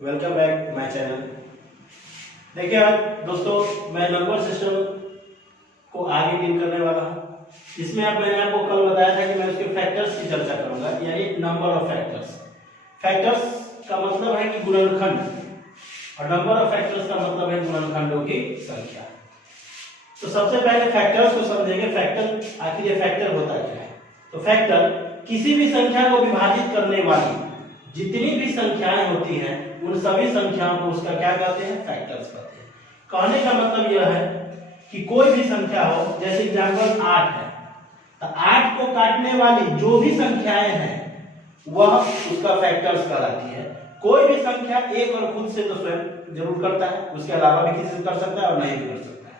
Welcome back my channel. देखिए आज दोस्तों मैं नंबर सिस्टम को आगे डील करने वाला हूँ। इसमें मैंने आपको कल बताया था कि मैं उसके फैक्टर्स की चर्चा करूंगा, यानी नंबर ऑफ फैक्टर्स। फैक्टर्स का मतलब है कि गुणनखंड, और नंबर ऑफ फैक्टर्स का मतलब है गुणनखंडों की संख्या। तो सबसे पहले फैक्टर्स को समझेंगे। फैक्टर, आखिर ये फैक्टर होता क्या है? तो फैक्टर किसी भी संख्या को विभाजित करने वाली जितनी भी संख्याएं होती हैं उन सभी संख्याओं को उसका क्या कहते हैं? फैक्टर्स कहते हैं। कहने का मतलब यह है कि कोई भी संख्या हो, जैसे एग्जांपल 8 है, तो 8 को काटने वाली जो भी संख्याएं हैं वह उसका फैक्टर्स कहलाती है। कोई भी संख्या एक और खुद से तो स्वयं जरूर करता है, उसके अलावा भी किसी से कर सकता है और नहीं भी कर सकता है।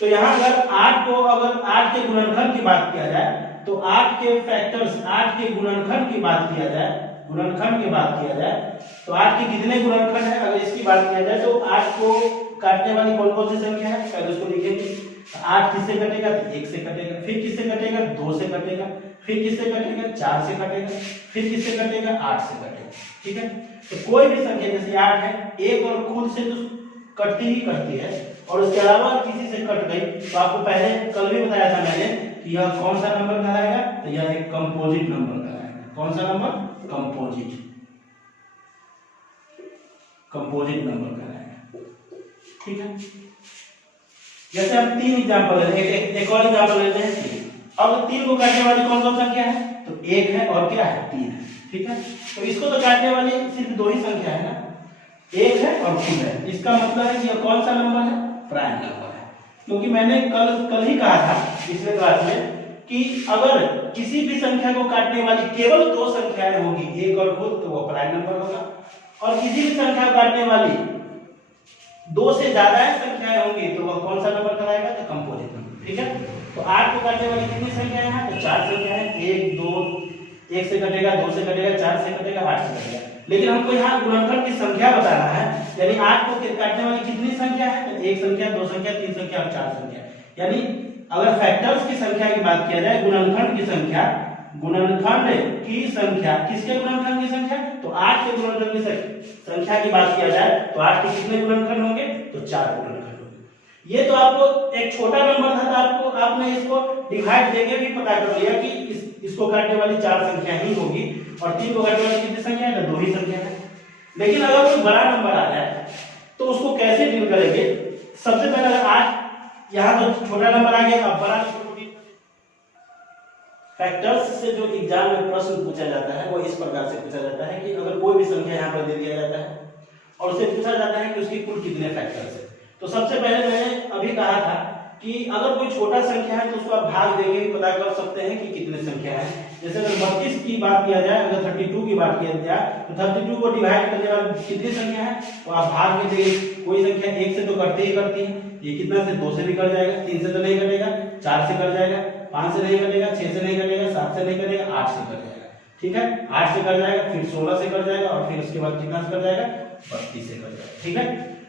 तो यहाँ अगर 8 के गुणनखंड की बात किया जाए तो 8 के फैक्टर्स, 8 के गुणनखंड की बात किया जाए, गुणनखंड की बात किया जाए तो 8 के कितने गुणनखंड है अगर इसकी बात किया जाए तो 8 को काटने वाली कौन कौन सी संख्या है पहले उसको लिखेंगे। 8 किससे कटेगा? तो 1 से कटेगा, फिर किससे कटेगा? 2 से कटेगा, फिर किससे कटेगा? 4 से कटेगा, फिर किससे कटेगा? 8 से कटेगा। ठीक है, तो कोई भी संख्या जैसे 8 है, एक और खुद से तो कटती ही कटती है और उसके अलावा किसी से कट गई तो आपको पहले कल भी बताया था मैंने कि यह कौन सा नंबर कहलाएगा? तो यह एक कंपोजिट नंबर कहलाएगा। कौन सा नंबर? कंपोजिट, कंपोजिट नंबर कहलाएगा। ठीक है, जैसे हम 3 एग्जांपल लेते हैं, एक और एग्जांपल लेते हैं 3। अब 3 को काटने वाली कौन कौन संख्या है? तो 1 है और क्या है? 3 है। ठीक है, तो इसको तो काटने वाली सिर्फ 2 ही संख्या है ना, 1 है और 3 है। इसका मतलब है कि यह कौन सा नंबर है? प्राइम नंबर है। क्योंकि मैंने कल ही कहा था पिछले क्लास में कि अगर किसी भी संख्या को काटने वाली केवल 2 संख्याएं होगी, 1 और खुद, तो वो प्राइम नंबर होगा। और किसी भी संख्या को काटने वाली 2 से ज्यादा संख्याएं होंगी तो वह कौन सा नंबर कहलाएगा? तो कंपोजिट नंबर। ठीक है, तो 8 को काटने वाली कितनी संख्याएं हैं? तो 4 संख्याएं, 1 2, 1 से कटेगा, 2 से कटेगा, 4 से कटेगा, 8 से कटेगा। लेकिन हमको यहाँ गुणनखंड की संख्या बताना है, यानी 8 को काटने वाली कितनी संख्या है? तो 1 संख्या, 2 संख्या, 3 संख्या और 4 संख्या। यानी अगर फैक्टर्स की संख्या की बात किया जाए, गुणनखंड की संख्या, गुणनखंड की संख्या, किसके गुणनखंड की संख्या? तो 8 के गुणनखंड की संख्या की बात किया जाए तो 8 के कितने गुणनखंड होंगे? तो 4 गुणनखंड होंगे। ये तो आपको एक छोटा नंबर था तो आपने इसको डिवाइड देके भी पता कर लिया कि इसको काटने वाली 4 संख्या ही होगी और 3 को काटने वाली कितनी संख्या है? तो 2 ही संख्या है। लेकिन अगर कोई बड़ा नंबर आ जाए तो उसको कैसे डील करेंगे? सबसे पहले अगर 8, यहाँ तो छोटा नंबर आ गया, अब बड़ा। फैक्टर्स से जो एग्जाम में प्रश्न पूछा जाता है वो इस प्रकार से पूछा जाता है कि अगर कोई भी संख्या यहाँ पर दे दिया जाता है और उससे पूछा जाता है कि उसकी कुल कितने फैक्टर्स है। तो सबसे पहले मैंने अभी कहा था कि अगर कोई छोटा संख्या है तो उसको आप भाग देके भी पता कर सकते हैं कि कितने संख्या है। जैसे अगर 32 की बात किया जाए, अगर 32 की बात किया जाए तो 32 को डिवाइड करने वाली कितनी संख्या है तो आप भाग में देंगे। कोई संख्या 1 से तो करते ही करती है, ये कितना से? 2 से भी कट जाएगा, 3 से तो नहीं कटेगा, 4 से कट जाएगा, 5 से नहीं कटेगा, 6 से नहीं कटेगा, 7 से नहीं कटेगा, 8 से कट जाएगा। ठीक है, 8 से कट जाएगा, फिर 16 से कट जाएगा और फिर उसके बाद कितना से कट जाएगा? 32 से कट जाएगा। ठीक है,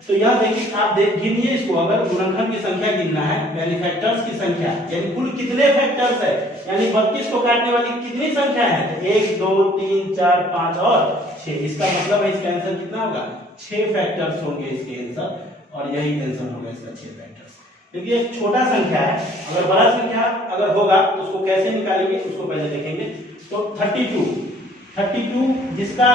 तो यह देखिए, आप गिनिए इसको। अगर गुणनखंड की संख्या गिनना है, यानी फैक्टर्स की संख्या, यानी कुल कितने फैक्टर्स है, यानी 32 को काटने वाली कितनी संख्या है? तो 1 2 3 4 5 और 6। इसका मतलब है इसका आंसर कितना होगा? 6 फैक्टर्स होंगे इसके आंसर, और यही आंसर होगा इसका 6 फैक्टर्स। क्योंकि एक छोटा संख्या है, अगर बड़ा संख्या अगर होगा तो उसको कैसे निकालेंगे उसको पहले देखेंगे। तो 32 जिसका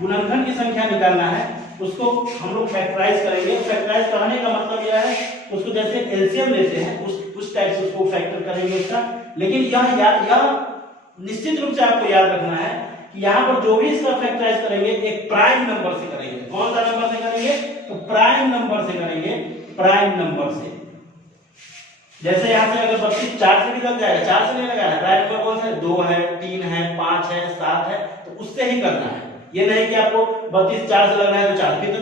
गुणनखंड की संख्या निकालना है उसको हम लोग फैक्टराइज करेंगे। फैक्टराइज करने का मतलब यह है उसको जैसे एलसीएम लेते हैं उस टाइप से उसको फैक्टर करेंगे उसका। लेकिन यह निश्चित रूप से आपको याद रखना है कि यहाँ पर जो भी इसका फैक्टराइज करेंगे एक प्राइम नंबर से करेंगे। कौन सा नंबर से करेंगे? तो प्राइम नंबर से करेंगे, प्राइम नंबर से। जैसे यहाँ से अगर 32 4 से निकल जाएगा, 4 से नहीं लगाना, प्राइम नंबर कौन सा है? 2 है, 3 है, 5 है, 7 है, तो उससे ही करना है। ये नहीं कि आपको 32 4 से लगना है तो 4, फिर तो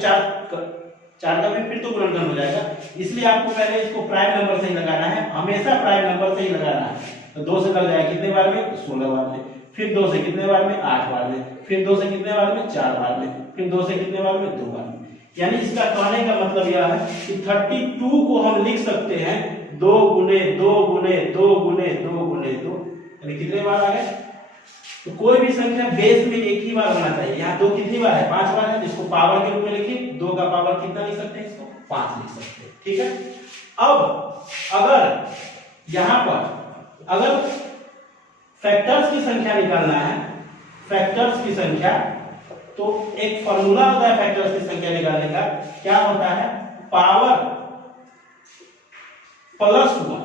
4 का भी फिर तो गुणनखंड हो जाएगा। इसलिए आपको पहले इसको प्राइम नंबर से ही लगाना है, हमेशा प्राइम नंबर से ही लगाना है। तो 2 से लग जाएगा कितने बार में? 16 बार में, फिर 2 से कितने बार में? 8 बार में, फिर 2 से कितने बार में? 4 बार में, फिर 2 से कितने बार में? 2 बार में। यानी इसका कहने का मतलब यह है कि 32 को हम लिख सकते हैं 2 गुने 2 गुने 2 गुने 2 गुने 2, यानी कितने बार आ गए? तो कोई भी संख्या बेस में एक ही बार होना चाहिए। यहाँ 2 कितनी बार है? 5 बार है, जिसको पावर के रूप में लिखिए। 2 का पावर कितना लिख सकते हैं? इसको 5 लिख सकते हैं। ठीक है। अब अगर यहाँ पर अगर फैक्टर्स की संख्या निकालना है, फैक्टर्स की संख्या, तो एक फॉर्मूला होता है फैक्टर्स की संख्या निकालने का। क्या होता है? पावर प्लस 1,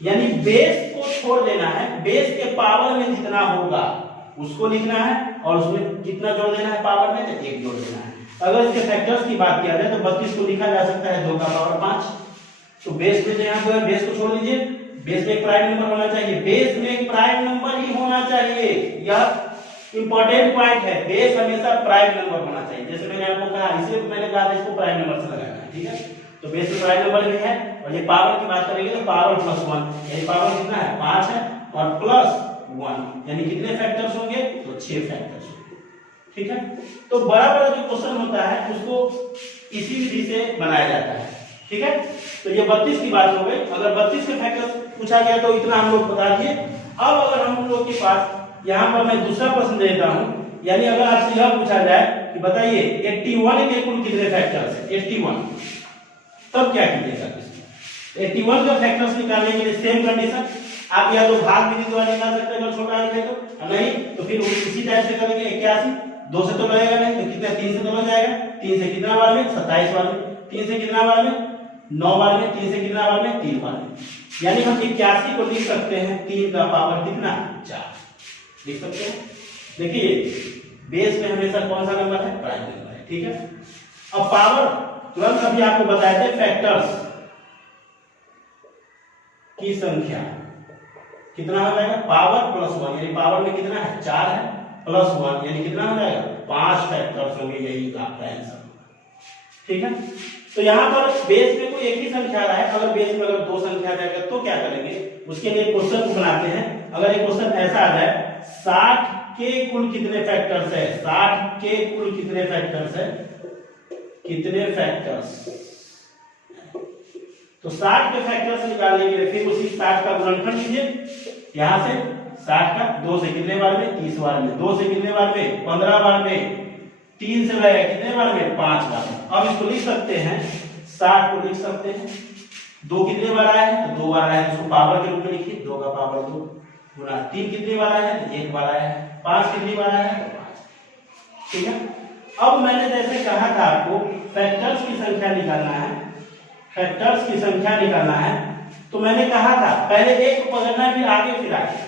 यानी बेस को छोड़ देना है, बेस के पावर में जितना होगा उसको लिखना है और उसमें कितना जोड़ देना है पावर में? तो 1 जोड़ देना है। अगर इसके फैक्टर्स की बात किया जाए तो 32 को लिखा जा सकता है 2 का पावर 5। तो बेस में जो यहाँ पे बेस को छोड़ दीजिए, बेस में एक प्राइम नंबर होना चाहिए, बेस में एक प्राइम नंबर ही होना चाहिए। यह इंपॉर्टेंट पॉइंट है, बेस हमेशा प्राइम नंबर होना चाहिए। जैसे मैंने आपको कहा, इसलिए मैंने कहा था इसको प्राइम नंबर से लगाना है। ठीक है, तो बेस में प्राइम नंबर भी है। और ये पावर की बात करेंगे तो पावर प्लस 1, यानी पावर कितना है? 5 है, और प्लस 1 यानी कितने फैक्टर्स होंगे? तो 6 फैक्टर्स होंगे। ठीक है, तो बड़ा बड़ा जो क्वेश्चन होता है उसको इसी विधि से बनाया जाता है। ठीक है, तो ये 32 की बात हो गई। अगर 32 के फैक्टर्स पूछा गया तो इतना हम लोग बता दिए। अब अगर हम लोग के पास यहाँ पर मैं दूसरा प्रश्न देता हूँ, यानी अगर आपसे यह पूछा जाए कि बताइए 81 के कुल कितने फैक्टर्स है? 81, तब क्या कीजिएगा? 81 का फैक्टर्स निकालने के लिए सेम कंडीशन, आप या तो भाग विधि द्वारा निकाल सकते हैं अगर छोटा लिखे तो, नहीं तो फिर उसी टाइप से करेंगे। 81 2 से तो लगेगा नहीं, तो कितना? 3 से तो लग जाएगा। 3 से कितना बार में? 27 बार में। 3 से कितना बार में? 9 बार में। 3 से कितना बार में? 3 बार में। यानी हम 81 को लिख सकते हैं 3 का पावर कितना? 4 लिख सकते हैं। देखिए बेस में हमेशा कौन सा नंबर है? प्राइम नंबर है। ठीक है, अब पावर तुरंत अभी आपको बताए थे फैक्टर्स की संख्या कितना हो जाएगा? पावर प्लस 1, यानी पावर में कितना है? 4 है, प्लस 1 यानी कितना हो जाएगा? 5 फैक्टर्स होंगे। यही आपका आंसर। ठीक है, तो यहाँ पर बेस में कोई एक ही संख्या आ रहा है। अगर बेस में अगर 2 संख्या आ जाएगा तो क्या करेंगे? उसके लिए क्वेश्चन को बनाते हैं। अगर एक क्वेश्चन ऐसा आ जाए 60 के कुल कितने फैक्टर्स है? 60 के कुल कितने फैक्टर्स है? कितने फैक्टर्स? तो 60 के फैक्टर्स निकालने के लिए फिर उसी 60 का गुणनखंड कीजिए। यहां से 60 का 2 से कितने बार में? 30 बार में। 2 से कितने बार में? 15 बार में। 3 से लगेगा कितने बार में? 5 बार में। अब इसको लिख सकते हैं, 60 को लिख सकते हैं 2 कितने बार आया है? तो 2 बार आया है, उसको पावर के रूप में लिखिए। 2 का पावर 2 गुना 3 कितनी बार आया है? तो 1 बार आया है। 5 कितनी बार आया है? तो 5। ठीक है, अब मैंने जैसे कहा था आपको फैक्टर्स की संख्या निकालना है, फैक्टर्स की संख्या निकालना है, तो मैंने कहा था पहले एक को पकड़ना है फिर आगे फिर आगे।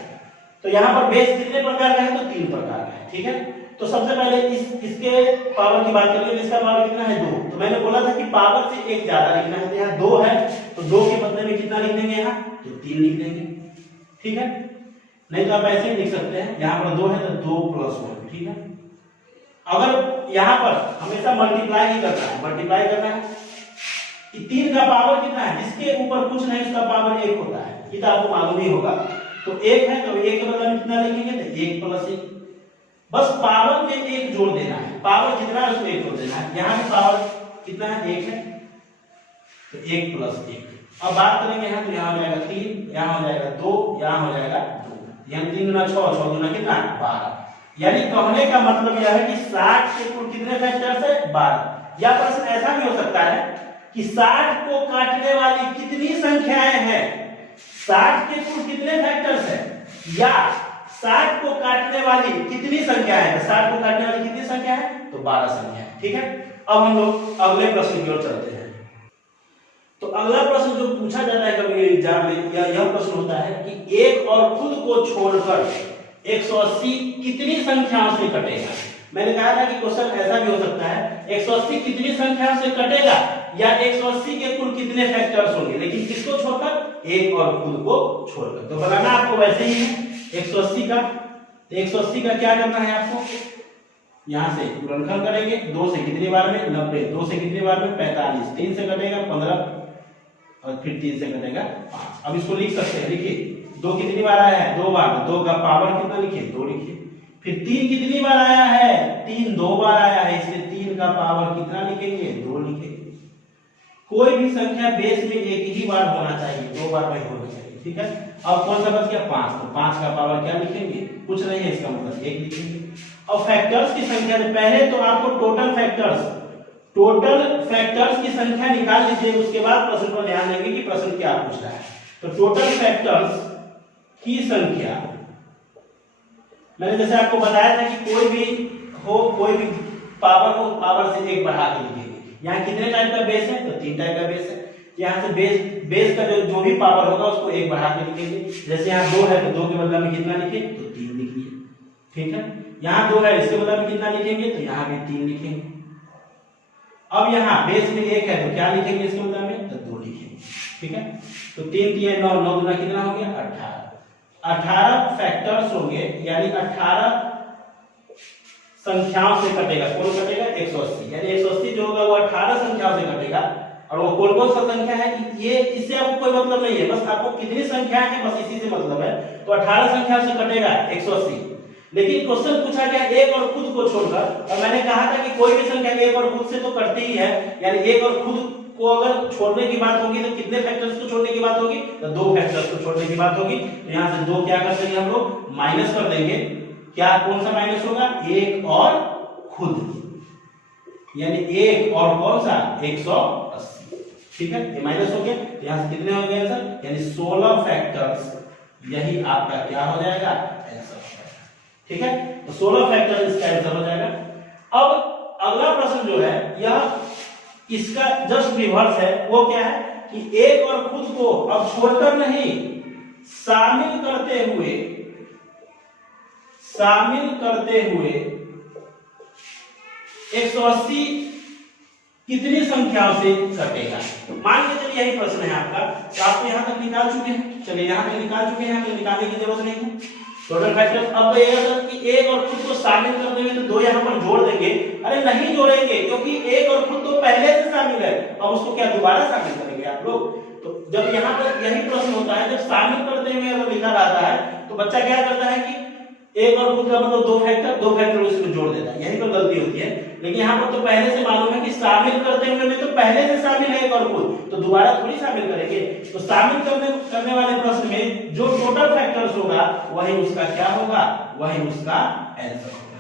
तो यहाँ पर बेस कितने प्रकार का है? तो 3 प्रकार का है। ठीक है, तो सबसे पहले इसके पावर की बात करेंगे। इसका पावर कितना है? 2। तो मैंने बोला था कि पावर से एक ज्यादा लिखना है, तो यहाँ 2 है तो 2 के बदले में कितना लिख देंगे? यहाँ तो 3 लिख देंगे। ठीक है, नहीं तो आप ऐसे ही लिख सकते हैं, यहाँ पर 2 है तो 2 + 1। ठीक है, अगर यहाँ पर हमेशा मल्टीप्लाई ही करना है, मल्टीप्लाई करना है कि 3 का पावर कितना है? जिसके ऊपर कुछ नहीं उसका पावर 1 होता है, ये तो आपको मालूम ही होगा। तो 1 है तो 1 के बदले में कितना लिखेंगे? तो 1 + 1। बस पावर में 1 जोड़ देना है, पावर जितना है उसमें 1 जोड़ देना है। यहाँ भी पावर कितना है? 1 है तो 1 + 1। अब बात करेंगे यहाँ, तो यहाँ हो जाएगा 3, यहाँ हो जाएगा 2, यहाँ हो जाएगा 2। यहाँ 3 गुना 6, 6 गुना कितना? 12। यानी कहने का मतलब यह है कि 60 के कुल कितने फैक्टर्स है? 12। या प्रश्न ऐसा भी हो सकता है कि 60 को काटने वाली कितनी संख्याएं हैं? 60 के कुल कितने फैक्टर्स है? या 60 को काटने वाली कितनी संख्या है? 60 को काटने वाली कितनी संख्या है? तो 12 संख्या है। ठीक है, अब हम लोग अगले प्रश्न की ओर चलते हैं। तो अगला प्रश्न जो पूछा जाता है कभी एग्जाम में, यह प्रश्न होता है कि 1 और खुद को छोड़कर 180 कितनी संख्याओं से कटेगा? मैंने कहा था कि क्वेश्चन ऐसा भी हो सकता है 180 कितनी संख्याओं से कटेगा, या 180 के कुल कितने फैक्टर्स होंगे, लेकिन किसको छोड़कर? 1 और खुद को छोड़कर। तो बनाना आपको वैसे ही है 180 का। तो 180 का क्या करना है आपको? यहां से गुणनखंड करेंगे। 2 से कितनी बार में? 90। 2 से कितनी बार में? 45। 3 से कटेगा 15 और फिर 3 से कटेगा 5। अब इसको लिख सकते हैं, लिखिए 2 कितनी बार आया है? 2 बार। 2 का पावर कितना लिखिए? 2 लिखिए। फिर 3 कितनी बार आया है? 3 2 बार आया है, इसलिए 3 का पावर कितना लिखेंगे? 2 लिखेंगे। कोई भी संख्या बेस में एक ही बार होना चाहिए, 2 बार नहीं होना चाहिए। ठीक है। अब कौन सा बच गया 5, तो 5 का पावर क्या लिखेंगे, कुछ नहीं है, इसका मतलब 1 लिखेंगे। अब फैक्टर्स की संख्या से पहले तो आपको टोटल फैक्टर्स की संख्या निकाल लीजिए, उसके बाद प्रश्न पर ध्यान देंगे कि प्रश्न क्या पूछ रहा है। तो टोटल फैक्टर्स की संख्या, मैंने जैसे आपको बताया था कि कोई भी पावर हो, पावर से 1 बढ़ा के लिखेंगे। यहाँ कितने टाइप का बेस है, तो 3 टाइप का बेस है। यहाँ से बेस का जो भी पावर होगा उसको 1 बढ़ा के लिखेंगे। जैसे यहाँ 2 है तो 2 के बदले में कितना लिखे, तो 3 लिखिए, ठीक है। यहाँ 2 है, इसके बदले में कितना लिखेंगे, तो यहाँ भी 3 लिखेंगे। अब यहाँ बेस में 1 है तो क्या लिखेंगे इसके बदले में, तो 2 लिखेंगे, ठीक है। तो 3 3 9, 9 दूना कितना हो गया 18। 18 फैक्टर्स होंगे, यानी 18 संख्याओं से कटेगा। कौन कटेगा, 180, यानी 180 जो होगा वो 18 संख्याओं से कटेगा। और वो कौन कौन सा संख्या है, ये इससे आपको कोई मतलब नहीं है, बस आपको कितनी संख्याएं हैं बस इसी से मतलब है। तो 18 संख्याओं से कटेगा 180। लेकिन क्वेश्चन पूछा गया 1 और खुद को छोड़कर, और मैंने कहा था कि कोई भी संख्या 1 और खुद से तो कटती ही है, यानी 1 और खुद को अगर छोड़ने की बात होगी तो कितने फैक्टर्स को छोड़ने की बात होगी, तो 2 फैक्टर्स को छोड़ने की बात होगी। तो यहाँ से 2 क्या कर देंगे हम लोग, माइनस कर देंगे। क्या कौन सा माइनस होगा, 1 और खुद, यानी 1 और कौन सा 180, ठीक है। ये माइनस हो गया, तो यहाँ से कितने हो गए आंसर, यानी 16 फैक्टर्स, यही आपका क्या हो जाएगा, आंसर हो जाएगा, ठीक है। तो 16 फैक्टर्स इसका आंसर हो जाएगा। अब अगला प्रश्न जो है यह इसका जस्ट रिवर्स है। वो क्या है कि 1 और खुद को अब छोड़कर नहीं, शामिल करते हुए 180 कितनी संख्याओं से कटेगा। मान के चलिए यही प्रश्न है आपका, तो आप यहां तक निकाल चुके हैं, चलिए यहां तक निकाल चुके हैं, यहाँ तक निकालने की जरूरत नहीं है। टोटल फैक्टर्स अब ये कि 1 और खुद को शामिल कर देंगे तो 2 यहाँ पर जोड़ देंगे। अरे नहीं जोड़ेंगे, क्योंकि 1 और खुद तो पहले से शामिल है, अब उसको क्या दोबारा शामिल करेंगे आप लोग। तो जब यहाँ पर यही प्रश्न होता है, जब शामिल करते हुए अगर लिखा रहता है तो बच्चा क्या करता है कि 1 और खुद का मतलब 2 फैक्टर उसमें जोड़ देता है, यही पर गलती होती है। लेकिन यहाँ पर तो पहले से मालूम है कि शामिल करते हुए में तो पहले से शामिल है 1 और खुद, तो दोबारा थोड़ी शामिल करेंगे। तो शामिल करने वाले प्रश्न में जो टोटल फैक्टर्स होगा वही उसका क्या होगा, वही उसका आंसर होगा,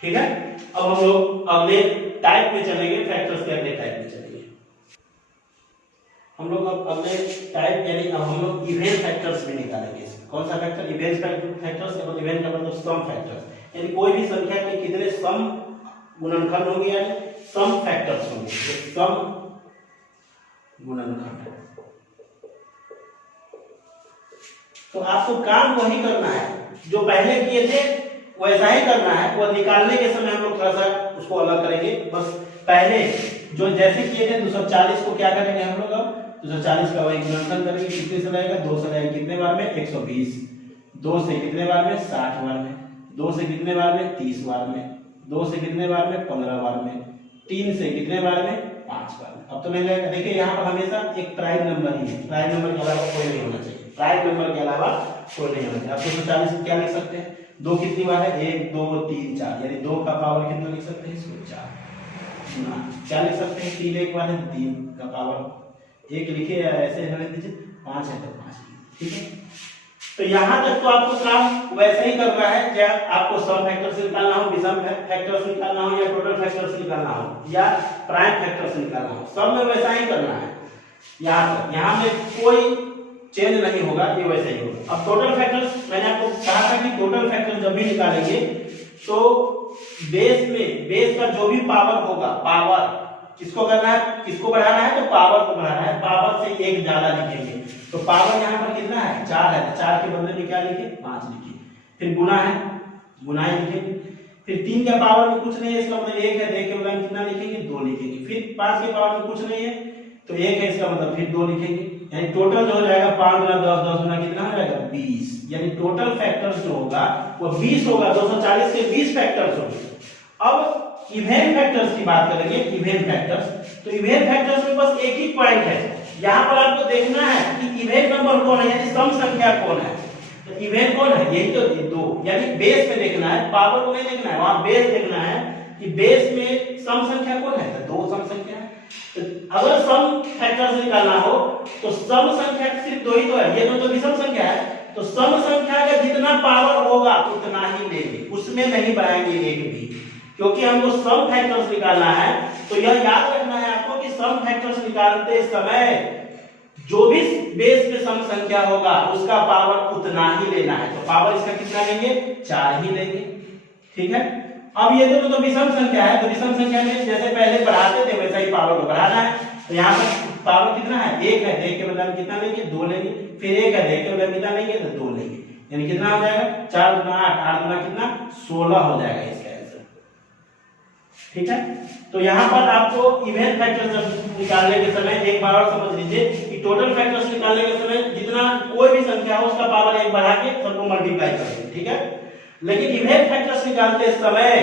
ठीक है। अब हम लोग अगले टाइप में चलेंगे, फैक्टर्स के अगले टाइप में चलेंगे हम लोग। अब अगले टाइप यानी अब हम लोग इवेंट फैक्टर्स में निकालेंगे। कौन सा फैक्टर, इवेंट फैक्टर्स, मतलब इवेंट का मतलब सम फैक्टर्स, यानी कोई भी संख्या के कितने सम गुणनखंड होंगे, यानी सम फैक्टर्स होंगे, सम गुणनखंड। तो आपको काम वही करना है जो पहले किए थे, वैसा ही करना है। वो निकालने के समय हम लोग थोड़ा सा उसको अलग करेंगे। बस पहले जो जैसे किए थे 240 को क्या करेंगे हम लोग, अब 240 का वही गुणनखंड करेंगे। कितने से लगेगा, 2 से लगेगा, कितने बार में 120, 2 से कितने बार में 60 बार में, 2 से कितने बार में 30 बार में, 2 से कितने बार में 15 बार में, 3 से कितने बार में 5 बार में। अब तो नहीं लगेगा। देखिए यहाँ पर हमेशा एक प्राइम नंबर ही है, प्राइम नंबर के अलावा कोई नहीं होना चाहिए, प्राइम नंबर के अलावा कोई नहीं होना चाहिए। आप 240 क्या लिख सकते हैं, 2 कितनी बार है, 1 2 3 4, यानी 2 का पावर कितना लिख सकते हैं, इसको 4 क्या लिख सकते हैं, 3 एक बार है, 3 का पावर 1 लिखे, या ऐसे रहने दीजिए, 5 है तो 5, ठीक है। तो यहां तक तो आपको काम वैसे ही करना है, चाहे आपको सम फैक्टर से निकालना हो, विषम फैक्टर से निकालना हो, या टोटल फैक्टर से निकालना हो, या प्राइम फैक्टर से निकालना हो, सब में वैसा ही करना है। यहाँ में कोई चेंज नहीं होगा, ये वैसे ही होगा। अब टोटल फैक्टर्स, मैंने आपको कहा था कि टोटल फैक्टर जब भी निकालेंगे तो बेस का जो भी पावर होगा, पावर किसको करना है, किसको बढ़ाना है, तो पावर को बढ़ाना है, पावर से 1 ज्यादा लिखेंगे। तो पावर यहाँ पर कितना है, 4 है, 4 के बदले में क्या लिखे, 5 लिखे। फिर गुना है, गुनाई लिखेंगे। फिर 3 के पावर में कुछ नहीं है, इसका मतलब 1 है, 1 के बदले में कितना लिखेंगे, 2 लिखेंगे। फिर 5 के पावर में कुछ नहीं है तो 1 है, इसका मतलब फिर 2 लिखेंगे। यानी टोटल जो हो जाएगा 5 गुना 10, 10 गुना कितना हो जाएगा 20, यानी टोटल फैक्टर्स जो होगा वो 20 होगा। 240 के 20 फैक्टर्स होंगे। अब इवेंट फैक्टर्स की बात करेंगे, इवेंट फैक्टर्स। तो इवेंट फैक्टर्स में बस एक ही पॉइंट है, यहाँ पर आपको देखना है कि इवेंट नंबर कौन है, यानी सम संख्या कौन है। तो इवेंट कौन है, यही तो 2, यानी बेस में देखना है, पावर को नहीं देखना है, वहां बेस देखना है कि बेस में सम संख्या कौन है, तो 2 सम संख्या है। अगर सम फैक्टर से निकालना हो तो सम संख्या सिर्फ दो ही तो है, ये तो विषम संख्या है, तो सम संख्या का जितना पावर होगा उतना ही लेंगे, उसमें नहीं बढ़ाएंगे एक भी, क्योंकि हमको सम फैक्टर्स निकालना है। तो यह याद रखना है आपको कि सम फैक्टर्स निकालते समय जो भी बेस में सम संख्या होगा उसका पावर उतना ही लेना है। तो पावर इसका कितना लेंगे, 4 ही लेंगे, ठीक है। अब ये दोनों तो विषम संख्या है, तो विषम संख्या में जैसे पहले बढ़ाते थे वैसा ही पावर को बढ़ाना है। तो यहाँ पर पावर कितना है, 1 है, 1 के बदले हम कितना लेंगे, 2 लेंगे, फिर 1 है, 1 के बदले हम कितना लेंगे, तो 2 लेंगे, यानी कितना हो जाएगा, 4 गुना 8, 8 गुना कितना 16 हो जाएगा इसका आंसर, ठीक है। तो यहाँ पर आपको इवेन फैक्टर जब निकालने के समय एक बार और समझ लीजिए कि टोटल फैक्टर्स निकालने के समय जितना कोई भी संख्या हो उसका पावर 1 बढ़ा के सबको मल्टीप्लाई करेंगे, ठीक है। लेकिन इवेन फैक्टर्स निकालते समय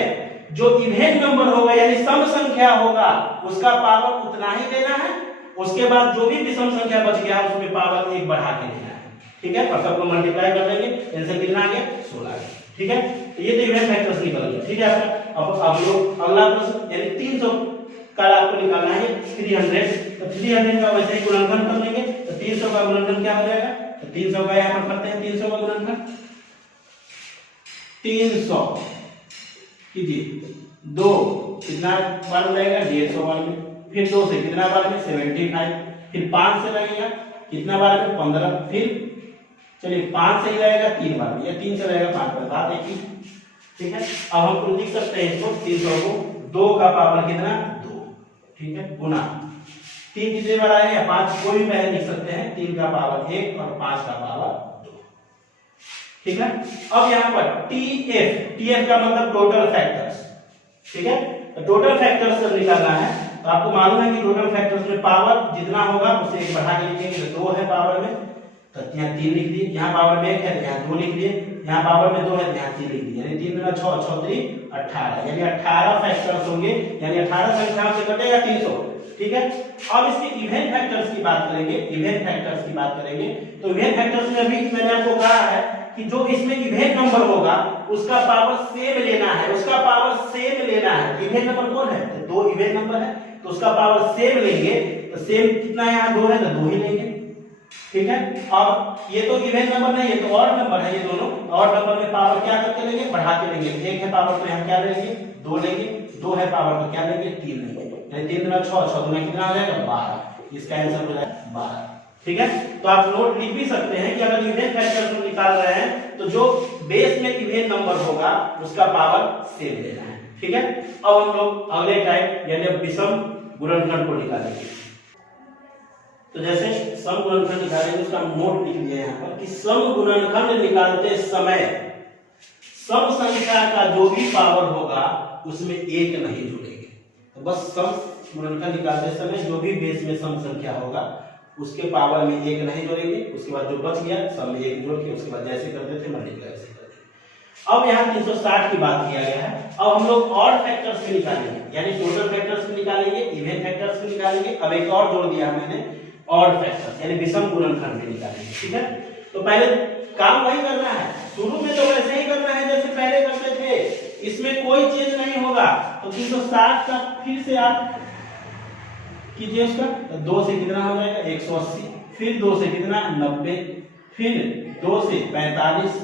जो इवेन नंबर होगा यानी सम संख्या होगा उसका पावर उतना ही लेना है, उसके बाद जो भी विषम संख्या बच गया उसमें पावर 1 बढ़ा के लेना है, ठीक है, और सबको मल्टीप्लाई कर देंगे, आंसर कितना आ गया, 16 आ गया, ठीक है। तो ये तो इवेन फैक्टर्स निकल गया, ठीक है। अब लोग अगला प्रश्न यानी 300 का आपको निकालना है 300, तो 300 का वैसे ही गुणनखंड कर लेंगे, तो 300 का गुणनखंड क्या हो जाएगा, तो 300 का यहाँ पर करते हैं, 300 का गुणनखंड 300 कीजिए, 2 कितना बार हो जाएगा, 150 बार में, फिर 2 से कितना बार में, 75, फिर 5 से लगेगा कितना बार में, 15, फिर चलिए 5 से ही लगेगा 3 बार में, या 3 से लगेगा 5 बार, बात एक ही, ठीक है। अब हम लिख सकते हैं इसको 300 को 2 का पावर कितना, 2, ठीक है, गुना 3 कितने बार आएगा, 5, कोई भी पहले लिख सकते हैं, 3 का पावर 1 और 5 का पावर 2, ठीक है। अब यहाँ पर TF का मतलब टोटल फैक्टर्स, ठीक है। तो टोटल फैक्टर्स जब निकालना है तो आपको मालूम है कि टोटल फैक्टर्स में पावर जितना होगा उसे 1 बढ़ा के लिखेंगे, तो 2 है पावर में, तो यहाँ 3 लिख दिए, यहाँ पावर में 1 है तो यहाँ 2 लिख दिए, यहाँ पावर में 2 है तो यहाँ 3 लिख दिए, यानी 3 गुना 6, 6 3 18, यानी 18 फैक्टर्स होंगे, यानी 18 संख्याओं से कटेगा 300, ठीक है। अब इसके इवेन फैक्टर्स की बात करेंगे, इवेन फैक्टर्स की बात करेंगे, तो इवेन फैक्टर्स में अभी मैंने आपको कहा है कि जो इसमें इवेन नंबर होगा उसका पावर सेम लेना है, उसका पावर सेम लेना है। इवेन नंबर कौन है, तो 2 इवेन नंबर है, तो उसका पावर सेम लेंगे, तो सेम कितना है, यहाँ 2 है तो 2 ही लेंगे, ठीक है। अब ये तो इवेन नंबर नहीं, ये तो ऑड नंबर है, ये दोनों ऑड नंबर में पावर क्या करके लेंगे, बढ़ा के लेंगे, 1 है पावर तो यहाँ क्या लेंगे, 2 लेंगे, 2 है पावर तो क्या लेंगे, 3 लेंगे, यानी 3 गुना 6, 6 गुना कितना हो जाएगा, 12, इसका आंसर हो जाएगा 12, ठीक है। तो आप नोट लिख भी सकते हैं कि अगर इवेन फैक्टर्स को निकाल रहे हैं तो जो बेस में इवेन नंबर होगा उसका पावर सेम लेना है, ठीक है। अब हम लोग अगले टाइप यानी विषम गुणनखंड को निकालेंगे। तो जैसे सम गुणनखंड निकालेंगे उसका नोट लिख दिया यहाँ पर कि सम गुणनखंड निकालते समय सम संख्या का जो भी पावर होगा उसमें 1 नहीं जोड़ेंगे। तो बस सम गुणनखंड निकालते समय जो भी बेस में सम संख्या होगा उसके पावर में 1 नहीं जोड़ेंगे, उसके बाद जो बच गया सब में 1 जोड़ के उसके बाद जैसे करते थे मल्टीप्लाई वैसे करते थे। अब यहाँ 360 की बात किया गया है, अब हम लोग ऑड फैक्टर्स में निकालेंगे, यानी टोटल फैक्टर्स में निकालेंगे, इवेन फैक्टर्स में निकालेंगे। अब एक और जोड़ दिया मैंने ऑड फैक्टर्स यानी विषम गुणनखंड में निकालेंगे, ठीक है। तो पहले काम वही करना है, शुरू में तो वैसे ही करना है जैसे पहले करते थे, इसमें कोई चेंज नहीं होगा। तो 360 का फिर से आप कीजिए उसका, तो 2 से कितना हो जाएगा 180, फिर 2 से कितना 90, फिर 2 से 45,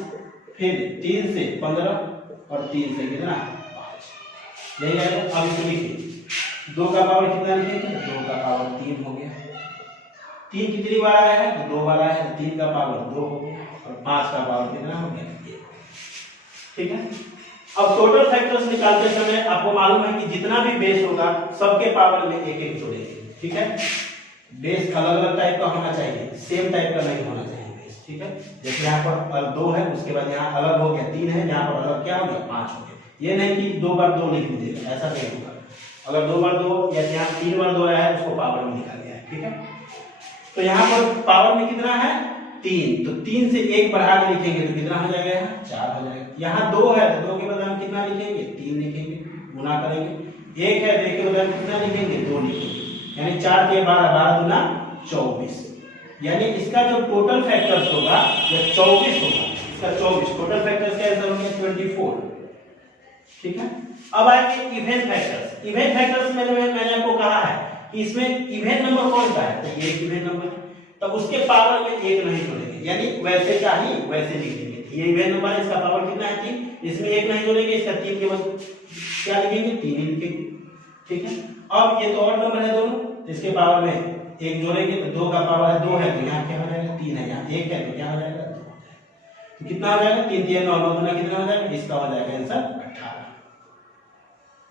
फिर 3 से 15 और 3 से कितना 5, यही आएगा। अब इसको लिखिए 2 का पावर कितना लिखेंगे, 2 का पावर 3 हो गया, 3 कितनी बार आया है तो 2 बार आया है, 3 का पावर 2 हो गया और 5 का पावर कितना हो गया 1, ठीक है। अब टोटल फैक्टर्स निकालते समय आपको मालूम है कि जितना भी बेस होगा सबके पावर में 1 जोड़ेंगे, ठीक है। बेस अलग अलग टाइप का होना चाहिए, सेम टाइप का नहीं होना चाहिए बेस, ठीक है। जैसे यहाँ पर 2 है उसके बाद यहाँ अलग हो गया 3 है, यहाँ पर अलग क्या हो गया 5 हो गया, ये नहीं कि 2 बार 2 लिख दीजिएगा, ऐसा नहीं होगा। अगर 2 बार 2 या यहाँ 3 बार 2 आया है उसको पावर में निकाल दिया है, ठीक है। तो यहाँ पर पावर में कितना है 3, तो 3 से 1 बढ़ा के लिखेंगे तो कितना हो जाएगा, 4 हो जाएगा। यहाँ 2 है तो 2 के बदले हम कितना लिखेंगे 3 लिखेंगे, गुना करेंगे। 1 है तो 1 के बदले हम कितना लिखेंगे 2 लिखेंगे, यानी 4 के 12, 12 गुना 24, यानी इसका जो टोटल फैक्टर्स होगा यह 24 होगा, इसका 24 टोटल फैक्टर्स का आंसर हो गया 24, ठीक है। अब आएंगे इवेन फैक्टर्स। इवेन फैक्टर्स में मैंने आपको कहा है कि इसमें इवेन नंबर कौन सा है, तो ये एक इवेन नंबर है, तब उसके पावर में एक नहीं जोड़ेंगे, यानी वैसे का ही वैसे लिख देंगे। ये इवेन नंबर है, इसका पावर कितना है 3, इसमें एक नहीं जोड़ेंगे, इसका 3 के बाद क्या लिखेंगे 3 ही लिखेंगे, ठीक है। अब ये तो ऑड नंबर है दोनों, तो इसके पावर में एक जोड़ेंगे तो 2 का पावर है 2 है, तो यहाँ क्या हो जाएगा 3 है, यहाँ 1 है तो क्या हो जाएगा 2 हो जाएगा, तो कितना हो जाएगा 3 3 9 9 गुना कितना हो जाएगा, इसका हो जाएगा आंसर 18,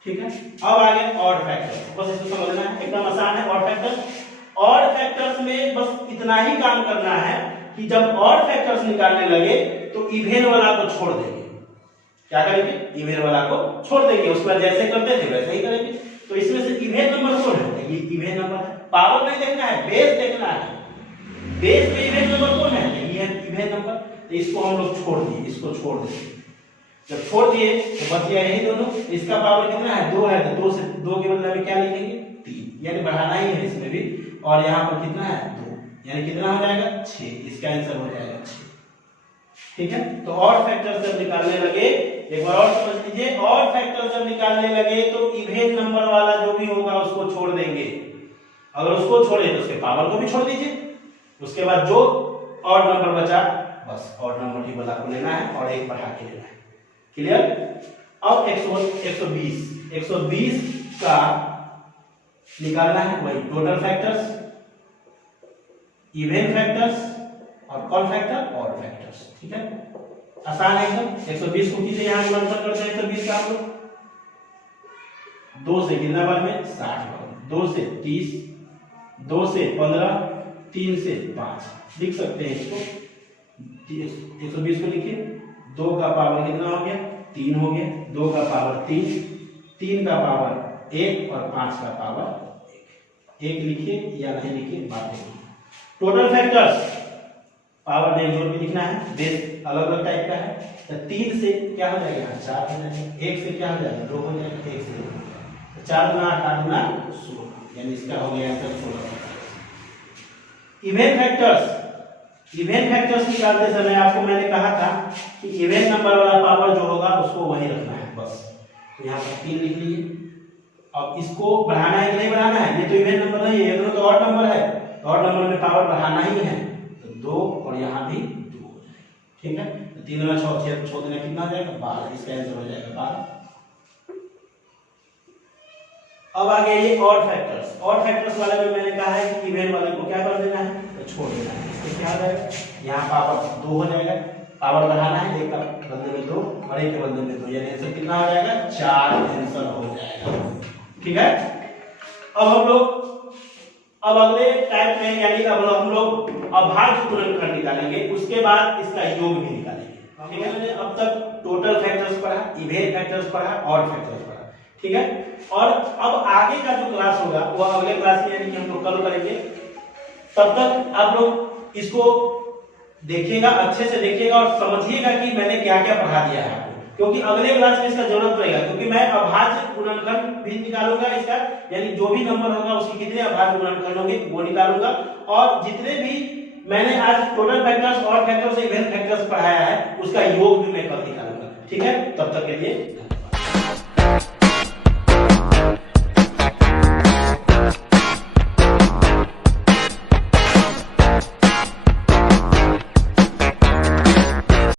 ठीक है। अब आगे ऑड फैक्टर, बस इसको समझना है, एकदम आसान है ऑड फैक्टर। ऑड फैक्टर्स में बस इतना ही काम करना है कि जब ऑड फैक्टर्स निकालने लगे तो इवेन वाला को छोड़ देंगे, क्या करेंगे इवेन वाला को छोड़ देंगे, उस पर जैसे करते थे वैसे ही करेंगे। तो इसमें से इवेन नंबर कौन है, ये इवेन नंबर है, पावर नहीं देखना है, बेस देखना है, बेस में इवेन नंबर कौन है, ये है इवेन नंबर, तो इसको हम लोग छोड़ दिए, इसको छोड़ दिए, जब छोड़ दिए तो बच गया यही दोनों, इसका पावर कितना है 2 है, तो 2 से 2 के बदले में क्या लिखेंगे 3, यानी बढ़ाना ही है इसमें भी, और यहाँ पर कितना है 2, यानी कितना हो जाएगा 6, इसका आंसर हो जाएगा 6, ठीक है। तो ऑड फैक्टर जब निकालने लगे, एक बार और समझ लीजिए, ऑड फैक्टर जब निकालने लगे तो इवेन नंबर वाला जो भी होगा उसको छोड़ देंगे, अगर उसको छोड़े तो उसके पावर को भी छोड़ दीजिए, उसके बाद जो ऑड नंबर बचा बस ऑड नंबर ही वाला को लेना है और एक बढ़ा के लेना है, क्लियर। अब 120 का निकालना है, वही टोटल फैक्टर्स, इवेन फैक्टर्स और कौन फैक्टर ऑड फैक्टर्स, ठीक है, आसान है एकदम। 120 को किसे यहां गुणनफल करते हैं 120 का हम लोग 2 से कितना बार में 60 बार, 2 से 30, 2 से 15, 3 से 5 लिख सकते हैं इसको, 120 को लिखिए, 2 का पावर कितना हो गया 3 हो गया, 2 का पावर 3, 3 का पावर 1 और 5 का पावर 1 लिखिए या नहीं लिखिए बात है। टोटल फैक्टर्स पावर में जोड़ भी लिखना है, बेस अलग अलग टाइप का है, तो 3 से क्या हो जाएगा 4 हो जाएगा, 1 से क्या हो जाएगा 2 हो जाएगा, 1 से 2 तो 4 गुना 8 गुना 16, यानी इसका हो गया आंसर 16। इवेन फैक्टर्स निकालते समय आपको मैंने कहा था कि इवेन नंबर वाला पावर जो होगा उसको वही रखना है बस, तो यहाँ पर 3 लिख लीजिए। अब इसको बढ़ाना है कि नहीं बढ़ाना है, ये तो इवेन नंबर नहीं है, ये तो ऑड नंबर है, तो ऑड नंबर में पावर बढ़ाना ही है, तो 2 और यहाँ भी 2 हो जाएगा, ठीक है। तो 3 गुना 6 6 गुना कितना हो जाएगा 12, इसका आंसर हो जाएगा 12। अब आगे ये ऑड फैक्टर्स वाले में मैंने कहा है कि इवेन वाले को क्या कर देना है तो छोड़ देना है, इससे क्या हो जाएगा यहाँ पावर 2 हो जाएगा, पावर बढ़ाना है, एक का बदले में 2 और एक के बदले में 2, यानी आंसर कितना हो जाएगा 4 आंसर हो जाएगा, ठीक है। अब हम लोग अब अगले टाइप में यानी अब हम लोग अभाज्य गुणनखंड निकालेंगे, उसके बाद इसका योग भी निकालेंगे, ठीक है। मैंने अब तक टोटल फैक्टर्स पढ़ा, इवेन फैक्टर्स पढ़ा, ऑड फैक्टर्स पढ़ा, ठीक है। और अब आगे का जो क्लास होगा वो अगले क्लास में यानी कि हम लोग कल करेंगे, तब तक आप लोग इसको देखिएगा, अच्छे से देखिएगा और समझिएगा कि मैंने क्या क्या पढ़ा दिया है आपको, क्योंकि अगले क्लास में इसका जरूरत पड़ेगा, क्योंकि मैं अभाज्य गुणनखंड भी निकालूंगा इसका, यानी जो भी नंबर होगा उसके कितने अभाज्य गुणनखंड होंगे वो निकालूंगा, और जितने भी मैंने आज total factors, odd factors, even factors पढ़ाया है उसका योग भी मैं कल निकालूंगा, ठीक है। तब तक के लिए